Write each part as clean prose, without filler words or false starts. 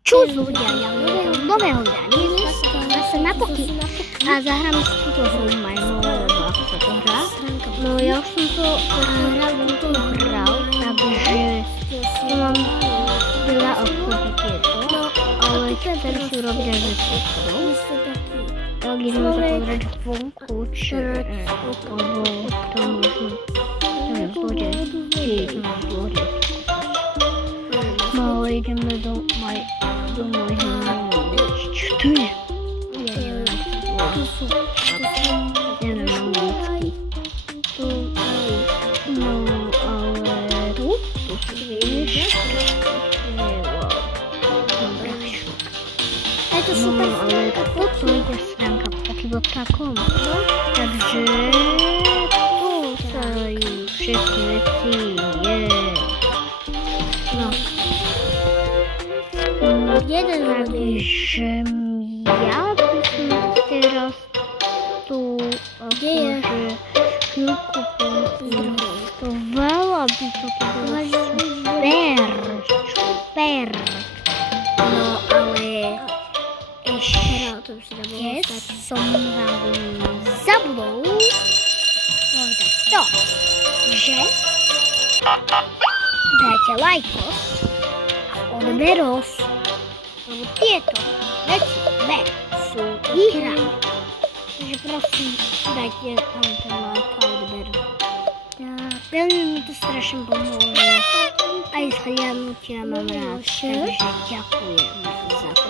Čus ľudia, ja nového dňa, zase na poky a zahráme si túto hru Majmo, lebo ako sa to hrá. No ja už som to hral, takže to mám veľa obchodí tieto, ale chcem si urobiť aj ze cukru. Tak ideme sa pozrieť vonku, lebo to možno, neviem, pôjde, no ale ideme do môjho čo to je? Neviem, no ale tu vidíš, je to super, ale toto ide stránka poky.com, takže tu sa ju všetky veci je. No. Takže ja by som teraz tu chvíľku to veľa by to bolo super. No ale ešte som vám zabudol povedať to, že dajte lajkos a odberos. Lebo tieto veci sú výhra. Takže prosím, dajte tam ten like a odber. Veľmi mi to strašne pomôže. Aj zhliadnutia mám rád, takže ďakujem za to.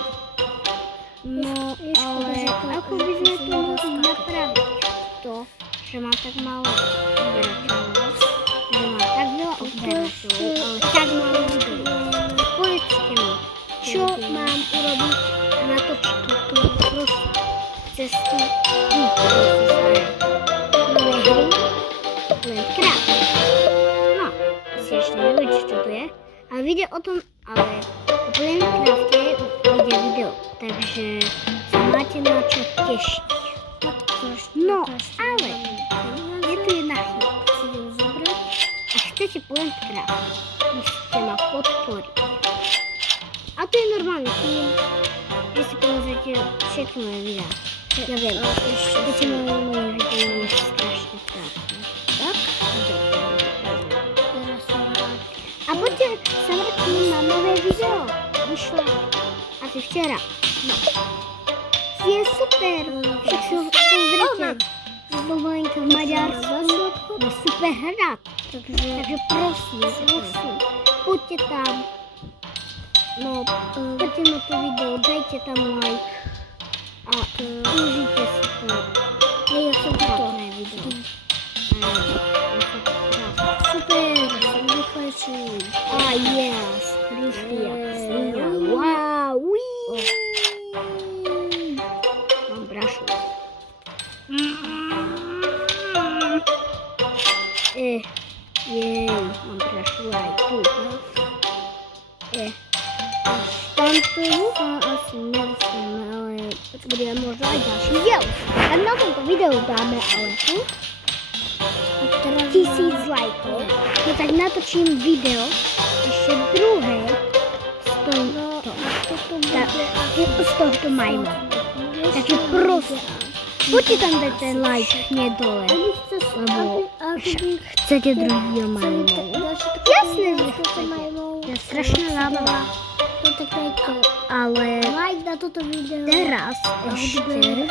No ale ako by sme to mohli napraviť? To, že má tak málo odberateľov, že má tak veľa odberateľov, ale tak málo videí. Povedzte mi, čo mám urobiť a natočiť túto cestu nové hry Plantcraft. No, si ešte neviete, čo to je, ale vyjde o tom, ale o Plantcrafte vyjde video, takže sa máte na čo tešiť. No, ale je tu jedna chyba. Ak chcete Plantcraft, musíte ma podporiť. A to je normálne tým, že si pozrite všetky moje videá. Ja viem, väčšina mojich videí je strašne krásne. Tak? A poďte sa vrátime na nové video. Vyšlo asi včera. No. Je super. Však si ho pozrite. Dovolenka v Maďarsku je super hrad. Takže prosím, poďte tam. No, poďte na to video, dajte tam like a užite si to. Ja som krásne video. Super, som rýchlejší. A yes, rýchly jak svinia. Wow, mám brašu. Jej, mám brašu aj tu. Tamto sa asi nedostaneme, ale bude možno aj ďalší diel. Tak na tomto videu dáme ale 1000 lajkov. No tak natočím video ešte druhé z tohto Majmo. Takže prosím, poďte tam dať ten like hneď dole, lebo chcete druhý diel Majmo. Jasné, že chcete. Ja strašne zábava. Ale like na toto video. teraz ešte